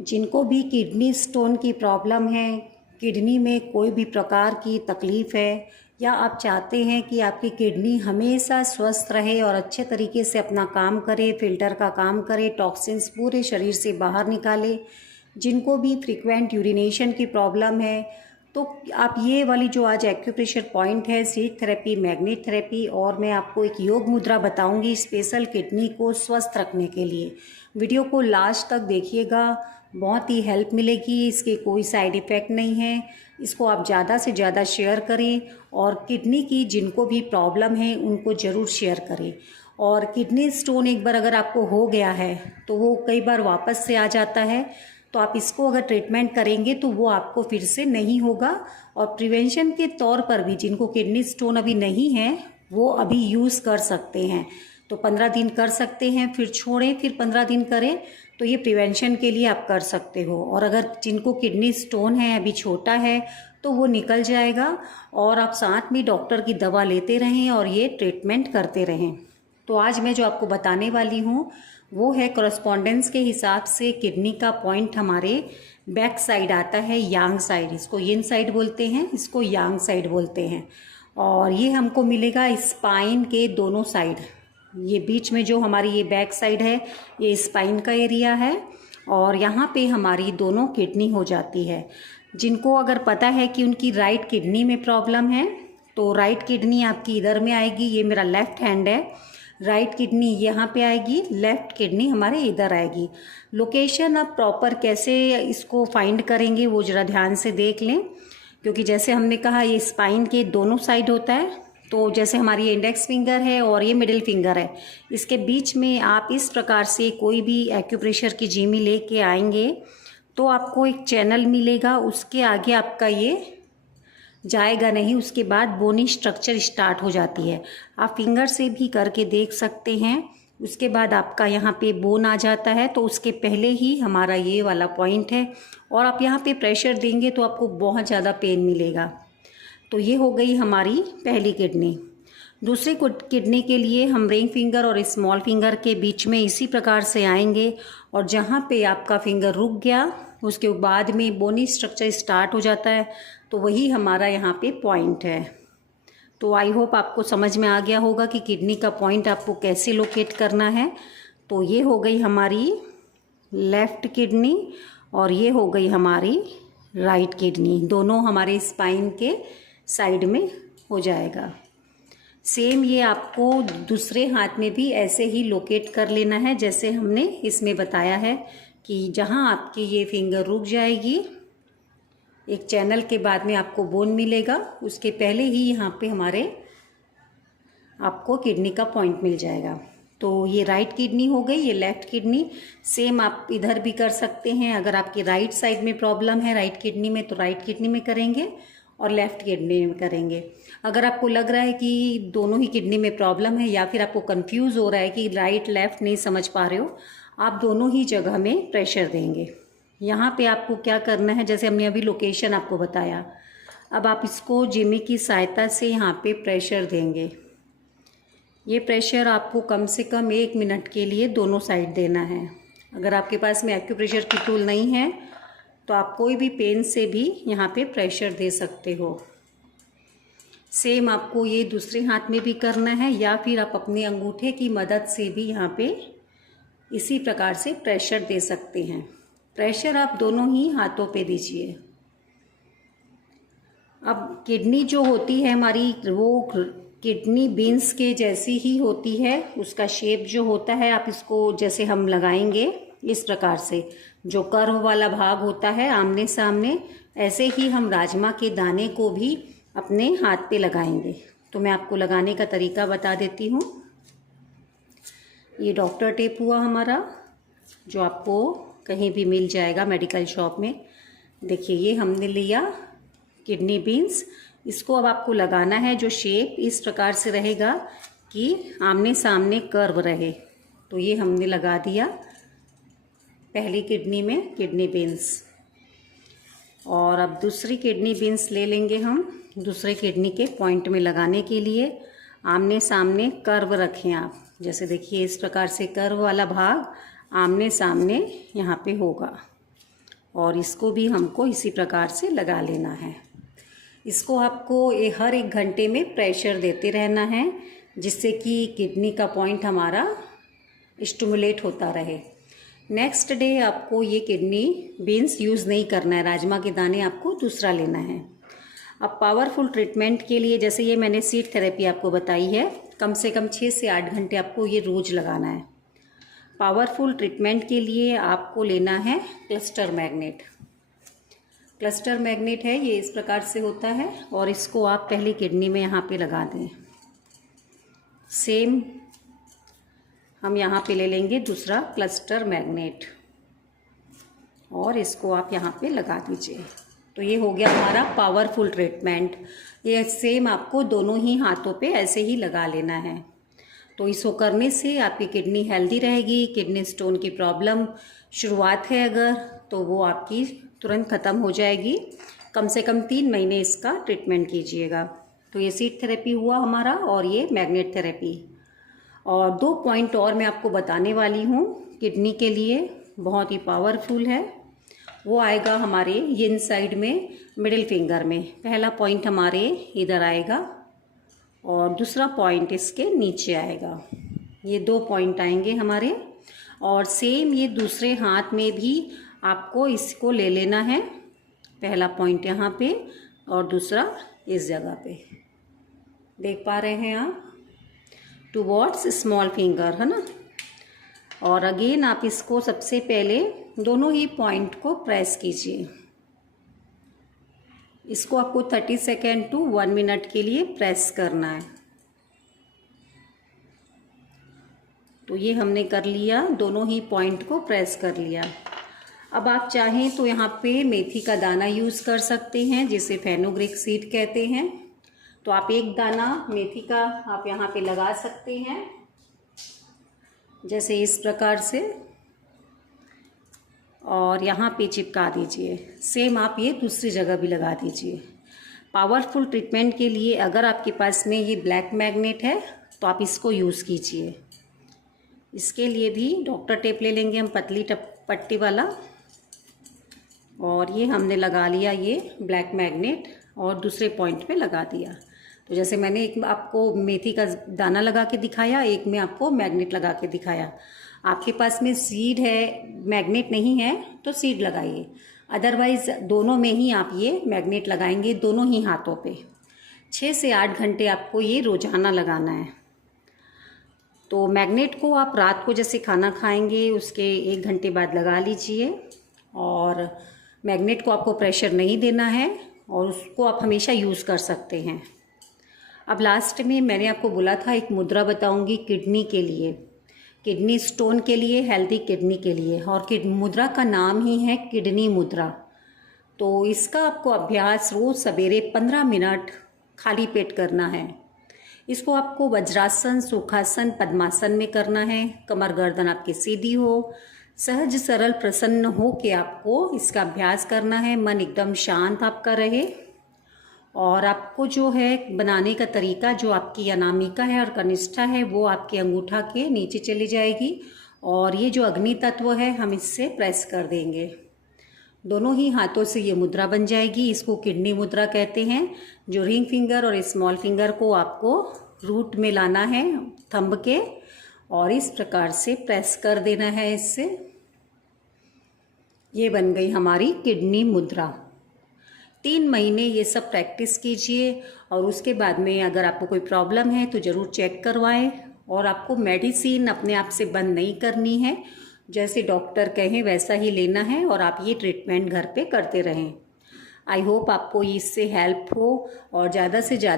जिनको भी kidney stone की प्रॉब्लम है, किडनी में कोई भी प्रकार की तकलीफ़ है, या आप चाहते हैं कि आपकी किडनी हमेशा स्वस्थ रहे और अच्छे तरीके से अपना काम करे, फ़िल्टर का काम करे, टॉक्सिन्स पूरे शरीर से बाहर निकाले, जिनको भी फ्रीक्वेंट यूरिनेशन की प्रॉब्लम है, तो आप ये वाली जो आज एक्यूप्रेशर पॉइंट है, सीट थेरेपी, मैग्नेट थेरेपी, और मैं आपको एक योग मुद्रा बताऊंगी स्पेशल किडनी को स्वस्थ रखने के लिए। वीडियो को लास्ट तक देखिएगा, बहुत ही हेल्प मिलेगी। इसके कोई साइड इफ़ेक्ट नहीं है। इसको आप ज़्यादा से ज़्यादा शेयर करें और किडनी की जिनको भी प्रॉब्लम है उनको ज़रूर शेयर करें। और किडनी स्टोन एक बार अगर आपको हो गया है तो वो कई बार वापस से आ जाता है, तो आप इसको अगर ट्रीटमेंट करेंगे तो वो आपको फिर से नहीं होगा। और प्रिवेंशन के तौर पर भी जिनको किडनी स्टोन अभी नहीं है वो अभी यूज़ कर सकते हैं। तो 15 दिन कर सकते हैं, फिर छोड़ें, फिर 15 दिन करें, तो ये प्रिवेंशन के लिए आप कर सकते हो। और अगर जिनको किडनी स्टोन है, अभी छोटा है, तो वो निकल जाएगा और आप साथ में डॉक्टर की दवा लेते रहें और ये ट्रीटमेंट करते रहें। तो आज मैं जो आपको बताने वाली हूँ वो है कॉरस्पॉन्डेंस के हिसाब से किडनी का पॉइंट हमारे बैक साइड आता है, यांग साइड। इसको यिन साइड बोलते हैं, इसको यांग साइड बोलते हैं। और ये हमको मिलेगा स्पाइन के दोनों साइड। ये बीच में जो हमारी ये बैक साइड है ये स्पाइन का एरिया है, और यहाँ पे हमारी दोनों किडनी हो जाती है। जिनको अगर पता है कि उनकी राइट किडनी में प्रॉब्लम है तो राइट किडनी आपकी इधर में आएगी। ये मेरा लेफ़्ट हैंड है, राइट किडनी यहाँ पे आएगी, लेफ़्ट किडनी हमारे इधर आएगी। लोकेशन आप प्रॉपर कैसे इसको फाइंड करेंगे वो ज़रा ध्यान से देख लें, क्योंकि जैसे हमने कहा ये स्पाइन के दोनों साइड होता है। तो जैसे हमारी ये इंडेक्स फिंगर है और ये मिडिल फिंगर है, इसके बीच में आप इस प्रकार से कोई भी एक्यूप्रेशर की जीमी लेके आएंगे तो आपको एक चैनल मिलेगा, उसके आगे आपका ये जाएगा नहीं। उसके बाद बोनी स्ट्रक्चर स्टार्ट हो जाती है। आप फिंगर से भी करके देख सकते हैं। उसके बाद आपका यहाँ पे बोन आ जाता है, तो उसके पहले ही हमारा ये वाला पॉइंट है, और आप यहाँ पे प्रेशर देंगे तो आपको बहुत ज़्यादा पेन मिलेगा। तो ये हो गई हमारी पहली किडनी। दूसरी किडनी के लिए हम रिंग फिंगर और स्मॉल फिंगर के बीच में इसी प्रकार से आएंगे, और जहाँ पे आपका फिंगर रुक गया उसके बाद में बोनी स्ट्रक्चर स्टार्ट हो जाता है, तो वही हमारा यहाँ पे पॉइंट है। तो आई होप आपको समझ में आ गया होगा कि किडनी का पॉइंट आपको कैसे लोकेट करना है। तो ये हो गई हमारी लेफ़्ट किडनी और ये हो गई हमारी राइट किडनी, दोनों हमारे स्पाइन के साइड में हो जाएगा। सेम ये आपको दूसरे हाथ में भी ऐसे ही लोकेट कर लेना है जैसे हमने इसमें बताया है, कि जहाँ आपकी ये फिंगर रुक जाएगी, एक चैनल के बाद में आपको बोन मिलेगा, उसके पहले ही यहाँ पे हमारे आपको किडनी का पॉइंट मिल जाएगा। तो ये राइट किडनी हो गई, ये लेफ़्ट किडनी। सेम आप इधर भी कर सकते हैं। अगर आपकी राइट साइड में प्रॉब्लम है राइट किडनी में तो राइट किडनी में करेंगे और लेफ़्ट किडनी में करेंगे। अगर आपको लग रहा है कि दोनों ही किडनी में प्रॉब्लम है, या फिर आपको कंफ्यूज हो रहा है कि राइट लेफ़्ट नहीं समझ पा रहे हो, आप दोनों ही जगह में प्रेशर देंगे। यहाँ पे आपको क्या करना है, जैसे हमने अभी लोकेशन आपको बताया, अब आप इसको जिमी की सहायता से यहाँ पे प्रेशर देंगे। ये प्रेशर आपको कम से कम 1 मिनट के लिए दोनों साइड देना है। अगर आपके पास में एक्यूप्रेशर की टूल नहीं है तो आप कोई भी पेन से भी यहाँ पे प्रेशर दे सकते हो। सेम आपको ये दूसरे हाथ में भी करना है, या फिर आप अपने अंगूठे की मदद से भी यहाँ पे इसी प्रकार से प्रेशर दे सकते हैं। प्रेशर आप दोनों ही हाथों पे दीजिए। अब किडनी जो होती है हमारी, वो किडनी बीन्स के जैसी ही होती है। उसका शेप जो होता है, आप इसको जैसे हम लगाएंगे इस प्रकार से, जो कर्व वाला भाग होता है आमने सामने, ऐसे ही हम राजमा के दाने को भी अपने हाथ पे लगाएंगे। तो मैं आपको लगाने का तरीका बता देती हूँ। ये डॉक्टर टेप हुआ हमारा, जो आपको कहीं भी मिल जाएगा मेडिकल शॉप में। देखिए ये हमने लिया किडनी बीन्स, इसको अब आपको लगाना है। जो शेप इस प्रकार से रहेगा कि आमने सामने कर्व रहे। तो ये हमने लगा दिया पहली किडनी में किडनी बीन्स, और अब दूसरी किडनी बीन्स ले लेंगे हम दूसरे किडनी के पॉइंट में लगाने के लिए। आमने सामने कर्व रखें आप, जैसे देखिए इस प्रकार से कर्व वाला भाग आमने सामने यहाँ पे होगा। और इसको भी हमको इसी प्रकार से लगा लेना है। इसको आपको हर 1 घंटे में प्रेशर देते रहना है, जिससे कि किडनी का पॉइंट हमारा स्टिमुलेट होता रहे। नेक्स्ट डे आपको ये किडनी बीन्स यूज़ नहीं करना है, राजमा के दाने आपको दूसरा लेना है। अब पावरफुल ट्रीटमेंट के लिए, जैसे ये मैंने सीड थेरेपी आपको बताई है, कम से कम 6 से 8 घंटे आपको ये रोज़ लगाना है। पावरफुल ट्रीटमेंट के लिए आपको लेना है क्लस्टर मैग्नेट। क्लस्टर मैग्नेट है, ये इस प्रकार से होता है और इसको आप पहले किडनी में यहाँ पे लगा दें। सेम हम यहाँ पे ले लेंगे दूसरा क्लस्टर मैग्नेट और इसको आप यहाँ पे लगा दीजिए। तो ये हो गया हमारा पावरफुल ट्रीटमेंट। ये सेम आपको दोनों ही हाथों पे ऐसे ही लगा लेना है। तो इसको करने से आपकी किडनी हेल्दी रहेगी। किडनी स्टोन की प्रॉब्लम शुरुआत है अगर, तो वो आपकी तुरंत ख़त्म हो जाएगी। कम से कम 3 महीने इसका ट्रीटमेंट कीजिएगा। तो ये सीड थेरेपी हुआ हमारा और ये मैग्नेट थेरेपी। और 2 पॉइंट और मैं आपको बताने वाली हूँ किडनी के लिए, बहुत ही पावरफुल है। वो आएगा हमारे ये इनसाइड में मिडिल फिंगर में। पहला पॉइंट हमारे इधर आएगा और दूसरा पॉइंट इसके नीचे आएगा। ये 2 पॉइंट आएंगे हमारे। और सेम ये दूसरे हाथ में भी आपको इसको ले लेना है। पहला पॉइंट यहाँ पे और दूसरा इस जगह पे, देख पा रहे हैं आप, टुवर्ड्स स्मॉल फिंगर, है ना। और अगेन आप इसको सबसे पहले दोनों ही पॉइंट को प्रेस कीजिए। इसको आपको 30 सेकेंड टू 1 मिनट के लिए प्रेस करना है। तो ये हमने कर लिया, दोनों ही पॉइंट को प्रेस कर लिया। अब आप चाहें तो यहाँ पे मेथी का दाना यूज़ कर सकते हैं, जिसे फेनुग्रीक सीड कहते हैं। तो आप 1 दाना मेथी का आप यहाँ पे लगा सकते हैं, जैसे इस प्रकार से, और यहाँ पे चिपका दीजिए। सेम आप ये दूसरी जगह भी लगा दीजिए। पावरफुल ट्रीटमेंट के लिए अगर आपके पास में ये ब्लैक मैग्नेट है तो आप इसको यूज़ कीजिए। इसके लिए भी डॉक्टर टेप ले लेंगे हम, पतली पट्टी वाला। और ये हमने लगा लिया ये ब्लैक मैग्नेट और दूसरे पॉइंट पे लगा दिया। तो जैसे मैंने एक आपको मेथी का दाना लगा के दिखाया, एक में आपको मैग्नेट लगा के दिखाया। आपके पास में सीड है, मैग्नेट नहीं है तो सीड लगाइए, अदरवाइज़ दोनों में ही आप ये मैग्नेट लगाएंगे, दोनों ही हाथों पे। 6 से 8 घंटे आपको ये रोज़ाना लगाना है। तो मैग्नेट को आप रात को जैसे खाना खाएंगे उसके 1 घंटे बाद लगा लीजिए। और मैग्नेट को आपको प्रेशर नहीं देना है और उसको आप हमेशा यूज़ कर सकते हैं। अब लास्ट में मैंने आपको बोला था एक मुद्रा बताऊंगी किडनी के लिए, किडनी स्टोन के लिए, हेल्दी किडनी के लिए। और मुद्रा का नाम ही है किडनी मुद्रा। तो इसका आपको अभ्यास रोज़ सवेरे 15 मिनट खाली पेट करना है। इसको आपको वज्रासन, सुखासन, पद्मासन में करना है। कमर गर्दन आपकी सीधी हो, सहज सरल प्रसन्न हो के आपको इसका अभ्यास करना है। मन एकदम शांत आपका रहे। और आपको जो है बनाने का तरीका, जो आपकी अनामिका है और कनिष्ठा है वो आपके अंगूठा के नीचे चली जाएगी और ये जो अग्नि तत्व है हम इससे प्रेस कर देंगे। दोनों ही हाथों से ये मुद्रा बन जाएगी। इसको किडनी मुद्रा कहते हैं। जो रिंग फिंगर और स्मॉल फिंगर को आपको रूट में लाना है थंब के और इस प्रकार से प्रेस कर देना है इससे। ये बन गई हमारी किडनी मुद्रा। 3 महीने ये सब प्रैक्टिस कीजिए और उसके बाद में अगर आपको कोई प्रॉब्लम है तो ज़रूर चेक करवाएं। और आपको मेडिसिन अपने आप से बंद नहीं करनी है, जैसे डॉक्टर कहें वैसा ही लेना है और आप ये ट्रीटमेंट घर पे करते रहें। आई होप आपको इससे हेल्प हो और ज़्यादा से ज़्यादा